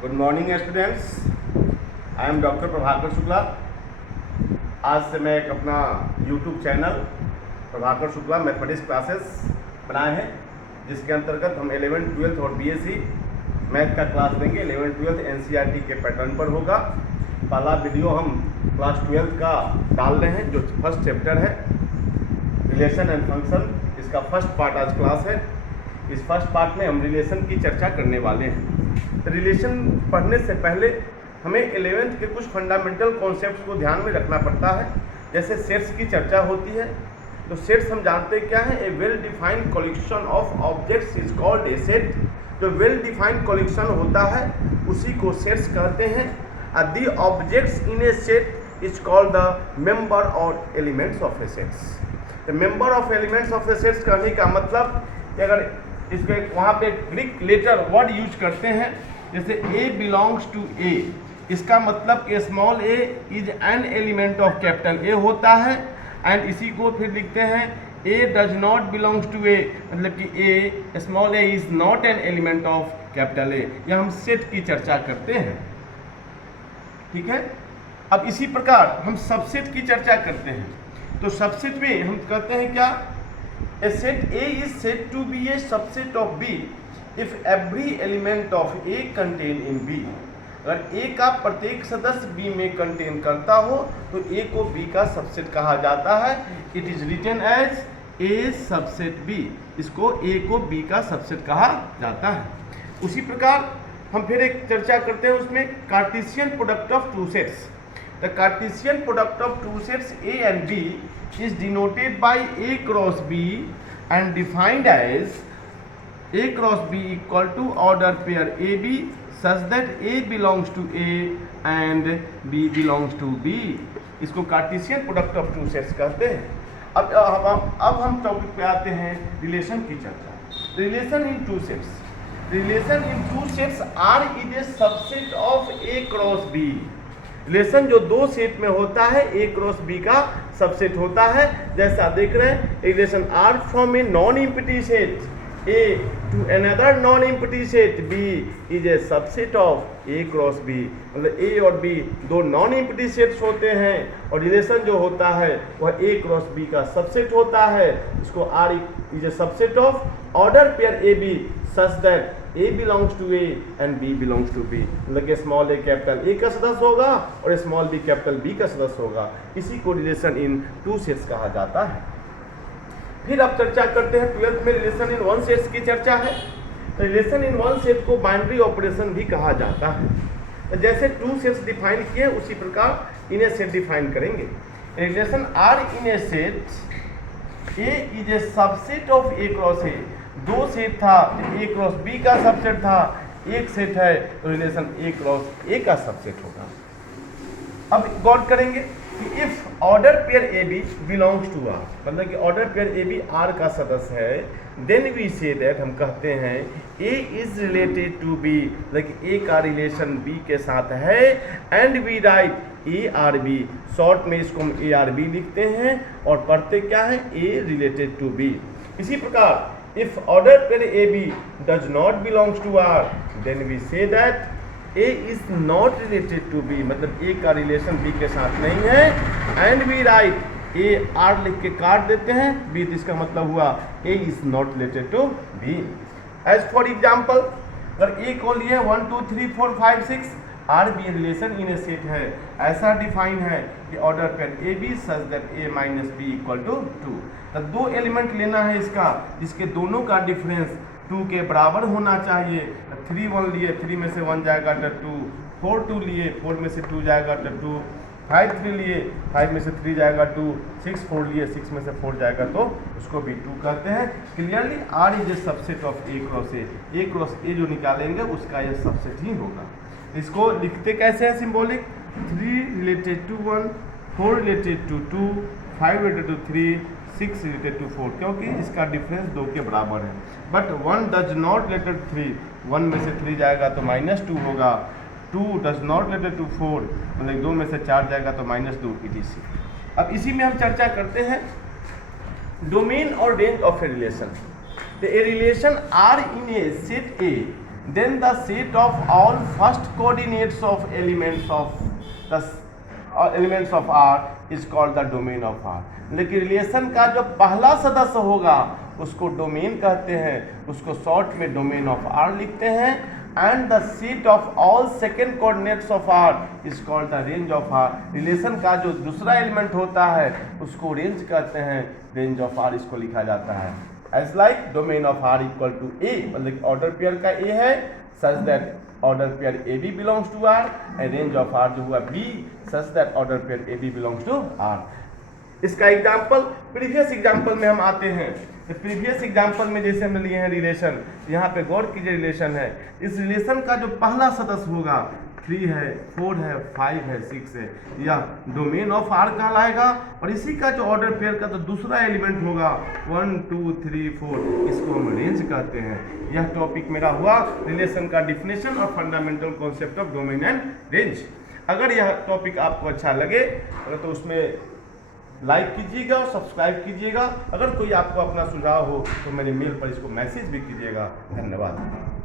Good morning students, I am doctor Prabhakar Shukla. आज से मैं एक अपना YouTube channel Prabhakar Shukla mathematics classes बनाए हैं, जिसके अंतर्गत हम 11th 12th और बीएससी मैथ का क्लास देंगे। 11th 12th एनसीईआरटी के पैटर्न पर होगा। पहला वीडियो हम क्लास 12th का डाल रहे हैं, जो फर्स्ट चैप्टर है रिलेशन एंड फंक्शन। इसका फर्स्ट पार्ट आज क्लास है। इस फर्स्ट पार्ट में हम रिलेशन की चर्चा करने वाले हैं। तो रिलेशन पढ़ने से पहले हमें 11th के कुछ फंडामेंटल कॉन्सेप्ट्स को ध्यान में रखना पड़ता है। जैसे सेट्स की चर्चा होती है, तो सेट्स हम जानते हैं क्या है। A well defined collection of objects is called a set. जो वेल डिफाइंड कलेक्शन होता है उसी को सेट्स कहते हैं। The objects in a set is called the member और elements of a sets. The member of elements of a sets कहने का मतलब कि अगर इसके वहाँ पे ग्रीक लेटर वर्ड यूज करते हैं, जैसे ए बिलोंग्स टू ए, इसका मतलब A small A is an element of capital A होता है। एंड इसी को फिर लिखते हैं A does not belongs to A, मतलब कि A small A is not an element of capital A. यह हम सेट की चर्चा करते हैं, ठीक है। अब इसी प्रकार हम सबसेट की चर्चा करते हैं। तो सबसेट में हम कहते हैं क्या, a set A is said to be a subset of B if every element of A contain in B। अगर A का प्रत्येक सदस्य B में कंटेन करता हो तो A को B का सबसेट कहा जाता है। It is written as A subset B। इसको A को B का सबसेट कहा जाता है। उसी प्रकार हम फिर एक चर्चा करते हैं उसमें Cartesian product of two sets. The Cartesian product of two sets A and B is denoted by A cross B and defined as A cross B equal to order pair AB such that A belongs to A and B belongs to B। इसको Cartesian product of two sets कहते हैं। अब हम topic पे आते हैं relation की चर्चा। Relation in two sets. Relation in two sets R is a subset of A cross B। Relation जो दो सेट में होता है A क्रॉस B का सबसेट होता है। जैसा देख रहे हैं, relation R from a non empty set A to another non empty set B is a subset of A cross B। मतलब A और B दो नॉन एम्प्टी सेट्स होते हैं और रिलेशन जो होता है वह A क्रॉस B का सबसेट होता है। इसको R is a subset of order pair AB such that A belongs to A and B belongs to B। मतलब स्मॉल a कैपिटल A का सदस्य होगा और स्मॉल b कैपिटल B का सदस्य होगा। इसी को रिलेशन इन टू सेट्स कहा जाता है। फिर अब चर्चा करते हैं 12th में रिलेशन इन वन सेट्स की चर्चा है। रिलेशन इन वन सेट को बाइनरी ऑपरेशन भी कहा जाता है। जैसे टू सेट्स डिफाइन किए उसी प्रकार इन ए सेट डिफाइन करेंगे। Relation R in a set A is a subset of A cross A। दो सेट था, A क्रॉस B का सबसेट था, एक सेट है तो रिलेशन A क्रॉस A का सबसेट होगा। अब गौर करेंगे कि if order pair AB belongs to R, मतलब कि ऑर्डर पेयर AB R का सदस्य है, देन वी से दैट हम कहते हैं A is related to B, मतलब कि A का रिलेशन B के साथ है। एंड वी राइट ARB, शॉर्ट में इसको हम ARB लिखते हैं और पढ़ते क्या है A रिलेटेड टू B। इसी प्रकार if order pair AB does not belongs to R, then we say that A is not related to B, मतलब A का रिलेशन B के साथ नहीं है। and we write A R लिख के काट देते हैं B, तो इसका मतलब हुआ A is not related to B। as for example, अगर A को लिए 1 2 3 4 5 6 R B relation in a set है, ऐसा डिफाइन है कि order pair a b such that A minus b equal to 2। तो दो एलिमेंट लेना है इसका जिसके दोनों का डिफरेंस 2 के बराबर होना चाहिए। 3 1 लिए, 3 में से 1 जाएगा तो 2, 4 2 लिए, 4 में से 2 जाएगा तो 2, 5 3 लिए, 5 में से 3 जाएगा 2, 6 4 लिए, 6 में से 4 जाएगा तो उसको भी 2 कहते हैं। Clearly R is a subset of A cross A। A cross A जो निकालेंगे उसका यह सबसेट ही होगा। इसको लिखते कैसे हैं, symbolic 3 related to 1, 4 related to 2, 5 related to 3, 6 related to 4, क्योंकि इसका डिफरेंस 2 के बराबर है। बट 1 डज नॉट रिलेटेड 3, 1 में से 3 जाएगा तो -2 होगा। 2 डज नॉट रिलेटेड टू 4, मतलब 2 में से 4 जाएगा तो -2 etc। अब इसी में हम चर्चा करते हैं डोमेन और range of a relation. A relation R in a set A then the set of all first coordinates of elements of R is called the domain of R। लेकिन रिलेशन का जो पहला सदस्य होगा उसको डोमेन कहते हैं, उसको शॉर्ट में डोमेन ऑफ R लिखते हैं। And the set of all second coordinates of R is called the range of R। Relation का जो दूसरा एलिमेंट होता है उसको रेंज कहते हैं, रेंज ऑफ R इसको लिखा जाता है। As like domain of R equal to A, मतलब ऑर्डर पेयर का A है, such that order pair AB belongs to R, and range of R जो हुआ B, such that order pair AB belongs to R। इसका example previous example में हम आते हैं। तो प्रीवियस एग्जाम्पल में जैसे हमने लिए हैं रिलेशन, यहाँ पे गौर कीजिए रिलेशन है, इस रिलेशन का जो पहला सदस्य होगा 3 है, 4 है, 5 है, 6 है, यह डोमेन ऑफ R कहलाएगा। और इसी का जो ऑर्डर पेयर का जो दूसरा एलिमेंट होगा 1 2 3 4, इसको हम रेंज कहते हैं। यह टॉपिक मेरा हुआ रिलेशन का डिफिनेशन और fundamental concept of domain and range. अगर यह टॉपिक आपको अच्छा लगे तो उसमें लाइक कीजिएगा और सब्सक्राइब कीजिएगा। अगर कोई आपको अपना सुझाव हो तो मेरे मेल पर इसको मैसेज भी कीजिएगा। धन्यवाद।